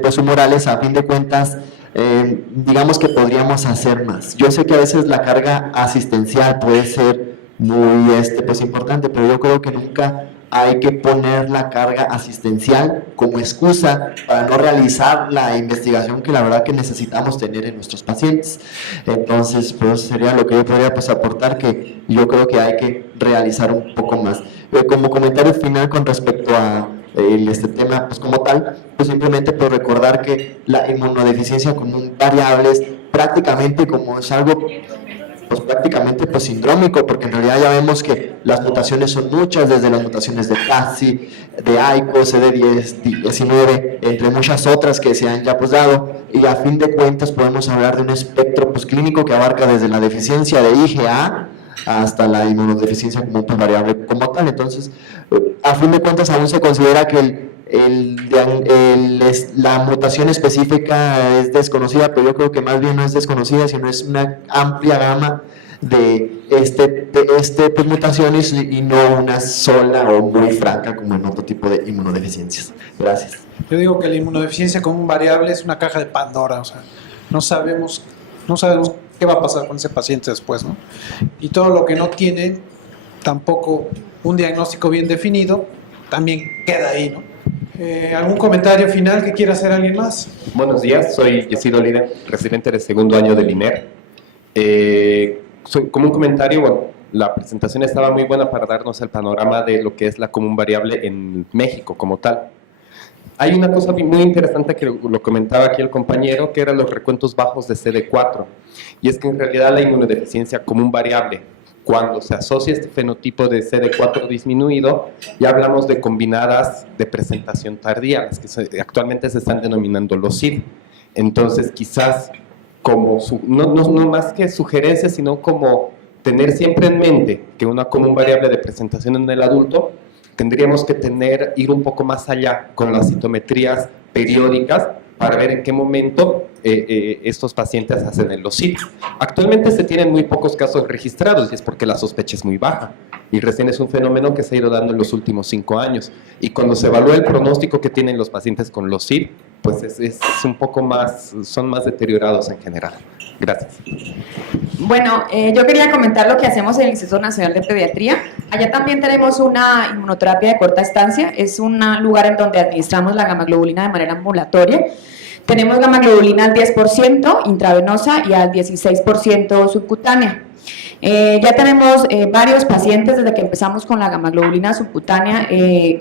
pues, humorales. A fin de cuentas, digamos que podríamos hacer más. Yo sé que a veces la carga asistencial puede ser muy pues importante, pero yo creo que nunca hay que poner la carga asistencial como excusa para no realizar la investigación que la verdad que necesitamos tener en nuestros pacientes. Entonces, pues sería lo que yo podría pues aportar, que yo creo que hay que realizar un poco más. Como comentario final con respecto a este tema pues como tal, pues simplemente por recordar que la inmunodeficiencia como variable es prácticamente como es algo pues prácticamente pues sindrómico, porque en realidad ya vemos que las mutaciones son muchas, desde las mutaciones de CASI, de AICO, CD19, entre muchas otras que se han ya pues dado, y a fin de cuentas podemos hablar de un espectro pues clínico que abarca desde la deficiencia de IgA hasta la inmunodeficiencia como pues, variable como tal. Entonces, a fin de cuentas aún se considera que la mutación específica es desconocida, pero yo creo que más bien no es desconocida, sino es una amplia gama de pues, mutaciones y no una sola o muy franca como en otro tipo de inmunodeficiencias. Gracias. Yo digo que la inmunodeficiencia como variable es una caja de Pandora, o sea, no sabemos qué va a pasar con ese paciente después, ¿no? Y todo lo que no tiene tampoco un diagnóstico bien definido, también queda ahí, ¿no? ¿Algún comentario final que quiera hacer alguien más? Buenos días, soy Yesido Líder, residente de segundo año del INER. Como un comentario, bueno, la presentación estaba muy buena para darnos el panorama de lo que es la común variable en México como tal. Hay una cosa muy interesante que lo comentaba aquí el compañero, que eran los recuentos bajos de CD4, y es que en realidad la inmunodeficiencia común variable, cuando se asocia este fenotipo de CD4 disminuido, ya hablamos de combinadas de presentación tardía, las que actualmente se están denominando los CID. Entonces, quizás, como no más que sugerencia, sino como tener siempre en mente que una común variable de presentación en el adulto, tendríamos que ir un poco más allá con las citometrías periódicas para ver en qué momento estos pacientes hacen el OSIT. Actualmente se tienen muy pocos casos registrados y es porque la sospecha es muy baja y recién es un fenómeno que se ha ido dando en los últimos 5 años, y cuando se evalúa el pronóstico que tienen los pacientes con los OSIT, pues es un poco más, son más deteriorados en general. Gracias. Bueno, yo quería comentar lo que hacemos en el Instituto Nacional de Pediatría. Allá también tenemos una inmunoterapia de corta estancia, es un lugar en donde administramos la gamma-globulina de manera ambulatoria. Tenemos gamma-globulina al 10% intravenosa y al 16% subcutánea. Ya tenemos varios pacientes desde que empezamos con la gamma-globulina subcutánea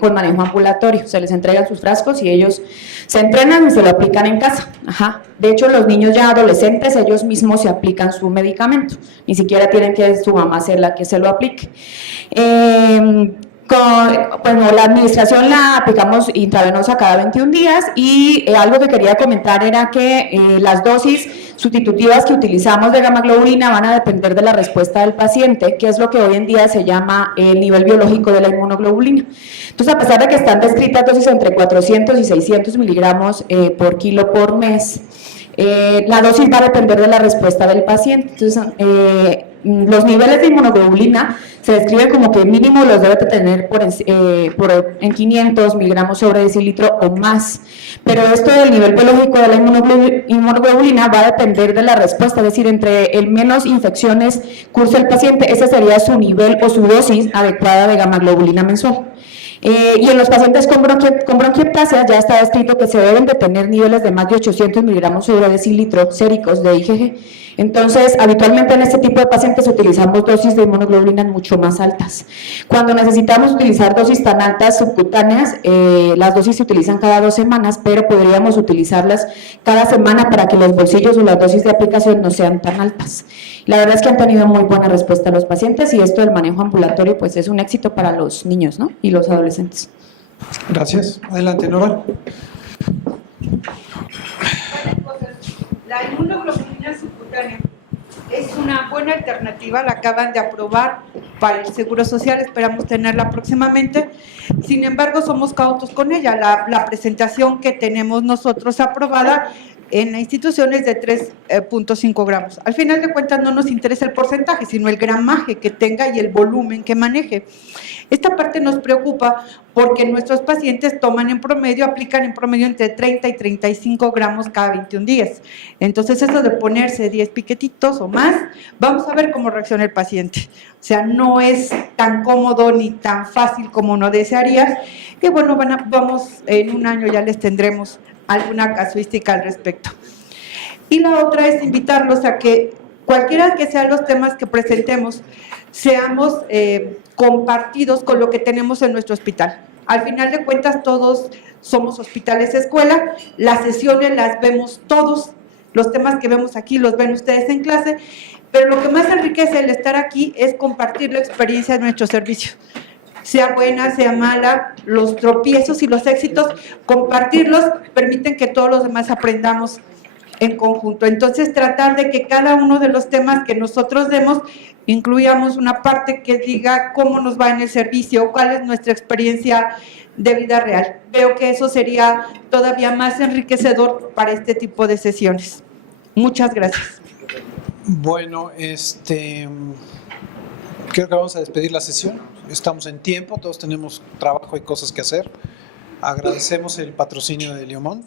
con manejo ambulatorio. Se les entregan sus frascos y ellos se entrenan y se lo aplican en casa. Ajá. De hecho, los niños ya adolescentes, ellos mismos se aplican su medicamento. Ni siquiera tienen que su mamá ser la que se lo aplique. Bueno, la administración la aplicamos intravenosa cada 21 días y algo que quería comentar era que las dosis sustitutivas que utilizamos de gamma-globulina van a depender de la respuesta del paciente, que es lo que hoy en día se llama el nivel biológico de la inmunoglobulina. Entonces, a pesar de que están descritas dosis entre 400 y 600 miligramos por kilo por mes, la dosis va a depender de la respuesta del paciente. Entonces, los niveles de inmunoglobulina se describen como que mínimo los debe tener en 500 miligramos sobre decilitro o más, pero esto del nivel biológico de la inmunoglobulina va a depender de la respuesta, es decir, entre el menos infecciones cursa el paciente, ese sería su nivel o su dosis adecuada de gamma-globulina mensual. Y en los pacientes con bronquiectasia ya está descrito que se deben de tener niveles de más de 800 miligramos sobre decilitro séricos de IgG. Entonces, habitualmente en este tipo de pacientes utilizamos dosis de inmunoglobulinas mucho más altas. Cuando necesitamos utilizar dosis tan altas subcutáneas, las dosis se utilizan cada 2 semanas, pero podríamos utilizarlas cada semana para que los bolsillos o las dosis de aplicación no sean tan altas. La verdad es que han tenido muy buena respuesta los pacientes y esto del manejo ambulatorio pues es un éxito para los niños, ¿no? Y los adolescentes. Gracias. Adelante, Nora. La inmunoglobulina subcutánea es una buena alternativa, la acaban de aprobar para el Seguro Social, esperamos tenerla próximamente. Sin embargo, somos cautos con ella. La presentación que tenemos nosotros aprobada en la institución es de 3.5 gramos. Al final de cuentas no nos interesa el porcentaje, sino el gramaje que tenga y el volumen que maneje. Esta parte nos preocupa porque nuestros pacientes toman en promedio, aplican en promedio entre 30 y 35 gramos cada 21 días. Entonces, eso de ponerse 10 piquetitos o más, vamos a ver cómo reacciona el paciente. O sea, no es tan cómodo ni tan fácil como uno desearía. Y bueno, vamos, en un año ya les tendremos alguna casuística al respecto. Y la otra es invitarlos a que cualquiera que sean los temas que presentemos, seamos compartidos con lo que tenemos en nuestro hospital. Al final de cuentas, todos somos hospitales escuela, las sesiones las vemos todos, los temas que vemos aquí los ven ustedes en clase, pero lo que más enriquece el estar aquí es compartir la experiencia de nuestro servicio. Sea buena, sea mala, los tropiezos y los éxitos, compartirlos permiten que todos los demás aprendamos en conjunto. Entonces, tratar de que cada uno de los temas que nosotros demos, incluyamos una parte que diga cómo nos va en el servicio, cuál es nuestra experiencia de vida real. Veo que eso sería todavía más enriquecedor para este tipo de sesiones. Muchas gracias. Bueno, creo que vamos a despedir la sesión. Estamos en tiempo, todos tenemos trabajo y cosas que hacer. Agradecemos el patrocinio de Leomón.